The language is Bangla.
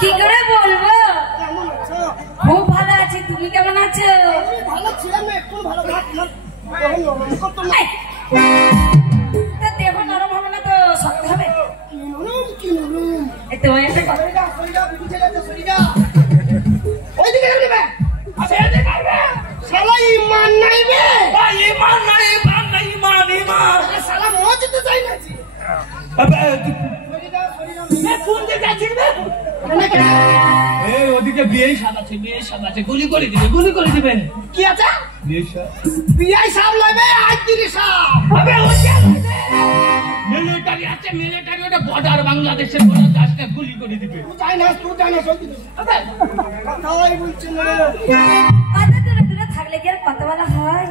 কি করে বলবো? খুব ভালো আছি, তুমি কেমন আছো? ভালো ছিলাম না, একটু ভালো দেহ নরম হবে না তো শক্ত হবে। ইমান নাই বে, ইমান নাই, ইমান নাই, ইমান ইমান সালা মসজিদে যাই না জি। ওদিকে বিয়ে সাজাচ্ছে, বিয়ে সাজাচ্ছে, গুলি করে দিবে, গুলি করে দিবে। কি আছে? বিয়ে সাপ লাগবে, আজ দিলি সাপ হবে। মিলিটারি আছে, মিলিটারি, ওটা বর্ডার, বাংলাদেশের বর্ডার, গাছটা গুলি করে দিবে। তুই যাই না, তুই যাই না, সত্যি কথাই বলছি না। কত দূরে দূরে থাকলে কি আর কথা বলা হয়?